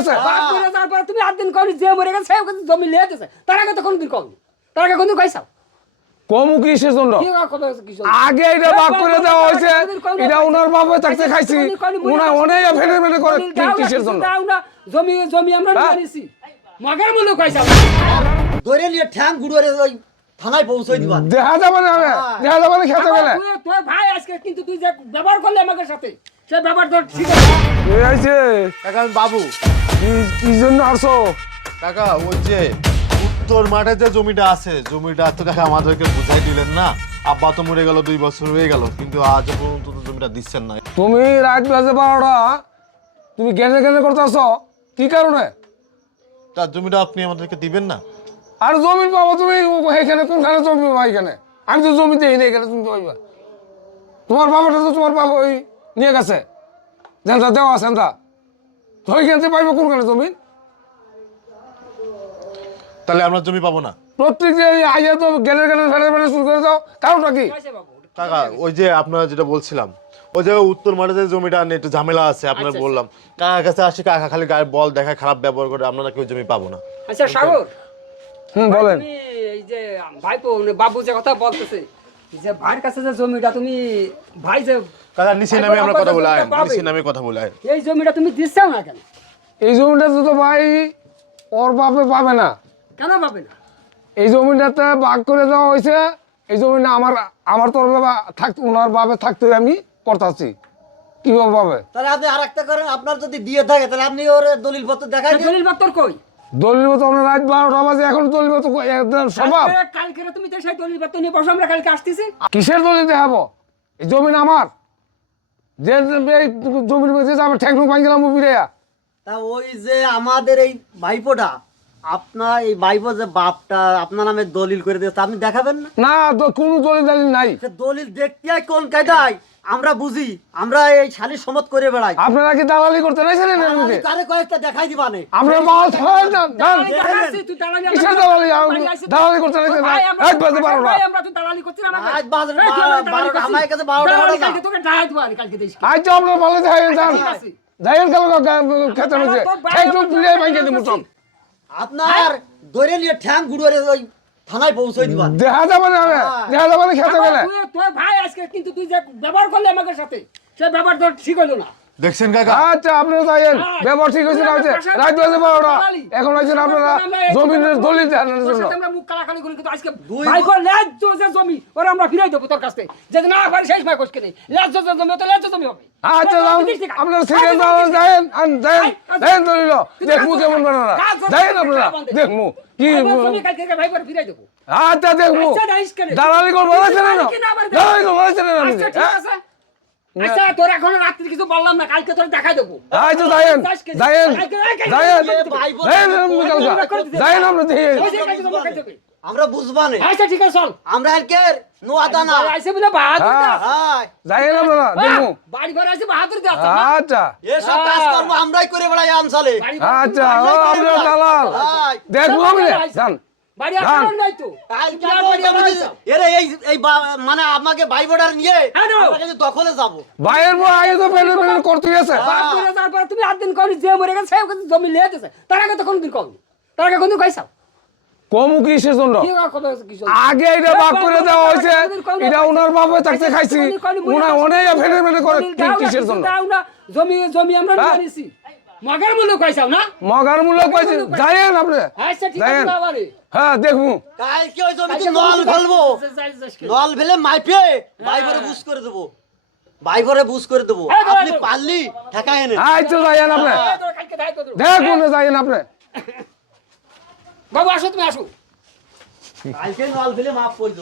আছে বাপ করে যাওয়ার পর তুমি 8 দিন করি যে মরে গেছে সে কিন্তু জমি লিয়ে দিয়েছে তার আগে তো কোনদিন কওনি তার আগে কোনদিন কইছাও কমু কিসের জন্য কি কথা কিছু আগে এটা ভাগ করে দেওয়া হয়েছে এটা ওনার বাপে থাকতে খাইছি ওনা অনেক ফেলে ফেলে করে কিসের জন্য দাও না জমি জমি আমরা নিয়ে নিছি মগের মূল্য কইছাও ধরে নিয়ে ঠ্যাং গুড়রে ওই থানায় পৌঁছাই দিবা দেখা যাবে না দেখা যাবে না খেতে গেলে তুই ভাই আজকে কিন্তু তুই যে ব্যবহার করলে আমাদের সাথে সে ব্যবহার তো ঠিক আছে এই আইছে কাকা আমি বাবু কি জন্য আসো কাকা ওই যে উত্তর মাঠে যে জমিটা আছে জমিটা তো কাকা আমাদেরকে বুঝাই দিলেন না আব্বা তো মরে গেল 2 বছর হয়ে গেল কিন্তু আজ পর্যন্ত তো জমিটা দিচ্ছেন না তুমি রাত বাজে 12টা তুমি গেজে গেজে করতেছ কি কারণে তার জমিটা আপনি আমাদেরকে দিবেন না আর জমি পাবো তুমি এখানে কোনখানে জমি পাবো এখানে আমি তো জমি দেই না এখানে তুমি পাইবা তোমার বাবাটা তো তোমার বাবা ওই নিয়ে গেছে জানতা দেওয়া আছে জানতা তো ওইখান থেকে পাইবো কোনখানে জমি তাহলে আমরা জমি পাবো না প্রত্যেক যে আইয়া তো গেলে গেলে ফেলে ফেলে শুরু করে দাও কারণটা কি কাকা ওই যে আপনারা যেটা বলছিলাম ওই যে উত্তর মাঠে যে জমিটা নিয়ে একটু ঝামেলা আছে আপনার বললাম কাকার কাছে আসি কাকা খালি গায়ে বল দেখায় খারাপ ব্যবহার করে আমরা কেউ জমি পাবো না আচ্ছা সাগর বলেন তুমি এই যে ভাইপো বাবু যে কথা বলতেছে যে ভাইয়ের কাছে যে জমিটা তুমি ভাই যে কাকা নিচে নামে আমরা কথা বলে আয় নিচে নামে কথা বলে আয় এই জমিটা তুমি দিচ্ছাও না কেন এই জমিটা তো ভাই ওর বাপে পাবে না কেন পাবে না এই জমিটাতে ভাগ করে দেওয়া হয়েছে এই জমিটা আমার তোর বাবা থাকতে ওনার বাপে থাকতে আমি করতেছি কিভাবে পাবে তাহলে আপনি আরেকটা করেন আপনার যদি দিয়ে থাকে তাহলে আপনি ওর দলিল পত্র দেখাই দিন দলিল পত্র কই দলিল মতো আমরা রাত 12টা বাজে এখন দলিল মতো একদম স্বভাব কালকে তুমি তো সেই দলিল পত্র নিয়ে বসো আমরা কালকে আসতেছি কিসের দলিল দেখাবো এই জমিন আমার যে এই জমির মধ্যে যাবে ঠেকনু ভাঙ গেলাম ফিরাইয়া তা ওই যে আমাদের এই ভাইপোটা আপনার এই ভাইপো যে বাপটা আপনার নামে দলিল করে দিয়েছে আপনি দেখাবেন না না তো কোনো দলিল দালিল নাই সে দলিল দেখতে হয় কোন কায়দায় আমরা বুঝি আমরা এই শালি সমত করে বেড়াই আপনারা কি দালালি করতে নাইছেন এমনিতে কারে কয়েকটা দেখাই দিবা নে আপনারা মাল হয় না জান তুই দালালি কিসের দালালি দালালি করতে নাইছেন রাত বাজে 12টা আমরা তো দালালি করছি না আজ বারোটা আমার কাছে 12টা বাজে কালকে তোকে ঢাই দিবা কালকে দেশ আজ তো আপনারা ভালো যাই যান যাইন কাল খেতে মধ্যে ঠেকনু ফিরাই ভাঙ দিমু সব আপনার ধরে নিয়ে ঠ্যাং গুড়রে ওই থানায় পৌঁছাই দিবা দেখা যাবে না দেখা যাবে না খেতে গেলে তুই ভাই আজকে কিন্তু তুই যে ব্যবহার করলে আমাদের সাথে সে ব্যবহার তো ঠিক হলো না দেখছেন কাকা আচ্ছা আপনারা যাইয়েন ব্যবহার ঠিক হয়েছে না হয়েছে রাত বাজে 12টা এখন হয়েছেন আপনারা জমিনের দলিল দেখানোর তোর জন্য সাথে আমরা মুখ কালাকালি করি কিন্তু আজকে ভাই কো ন্যায্য যে জমি ওরা আমরা ফিরাই দেবো তোর কাছে যদি না পারি শেষ ভাই কোসকে নেই ন্যায্য যে জমি তো ন্যায্য জমি হবে আচ্ছা আপনারা সিরিয়াস যাইয়েন যাইয়েন দলিল দেখমু কেমন বানারা যাইয়েন আপনারা দেখমু কি জমি কালকে ভাই করে ফিরাই দেবো আচ্ছা দেখমু আচ্ছা যাইস কেন দালালি করবো বলেছেন না দালালি করবো বলেছেন না আচ্ছা ঠিক আছে আচ্ছা তোর এখন রাত্রি কিছু বললাম না কালকে তোর দেখাই দেবো আচ্ছা যাইয়েন যাইয়েন যাইয়েন যাইয়েন আমরা দেখি আমরা বুঝবা নে আচ্ছা ঠিক আছে চল আমরা এর নোয়া দানা আইসে বলে বাহাদুর হাই যাইয়েন আপনারা দেখমু বাড়ি ঘর আছে বাহাদুর দে আচ্ছা এসব কাজ করব আমরাই করে বেড়াই আনসালে আচ্ছা ও আপনারা দালাল হাই দেখবো আমি যান বাড়ি আসল নাই তো এরে এই মানে আমাকে ভাই বোর্ডার নিয়ে আমরা কিন্তু দখলে যাব ভাইয়ের বউ আগে তো পেলে পেলে করতে গেছে বাপ করে যাওয়ার পর তুমি 8 দিন করি যে মরে গেছে সে কিন্তু জমি লিয়ে দিয়েছে তার আগে তো কোনদিন কওনি তার আগে কোনদিন কইছাও কমু কিসের জন্য কি কথা কিছু আগে এটা ভাগ করে দেওয়া হয়েছে এটা ওনার বাপে থাকতে খাইছি ওনা অনেক ফেলে ফেলে করে কিসের জন্য দাও না জমি জমি আমরা নিয়ে নিছি মগের মূল্য কইছাও না মগার মূল্য কইছে যাইয়েন আপনি আচ্ছা ঠিক আছে বাবারে হ্যাঁ দেখমু কাল কি ওই জমিতে নল ফেলবো নল ফেলে মাইপে ভাই করে বুঝ করে দেব ভাই করে বুঝ করে দেব আপনি পারলি ঠেকায় এনে আচ্ছা যাইয়েন আপনি কালকে দায়িত্ব দেব দেখুন যাইয়েন আপনি বাবু আসো তুমি আসো কালকে নল ফেলে মাপ পড়ে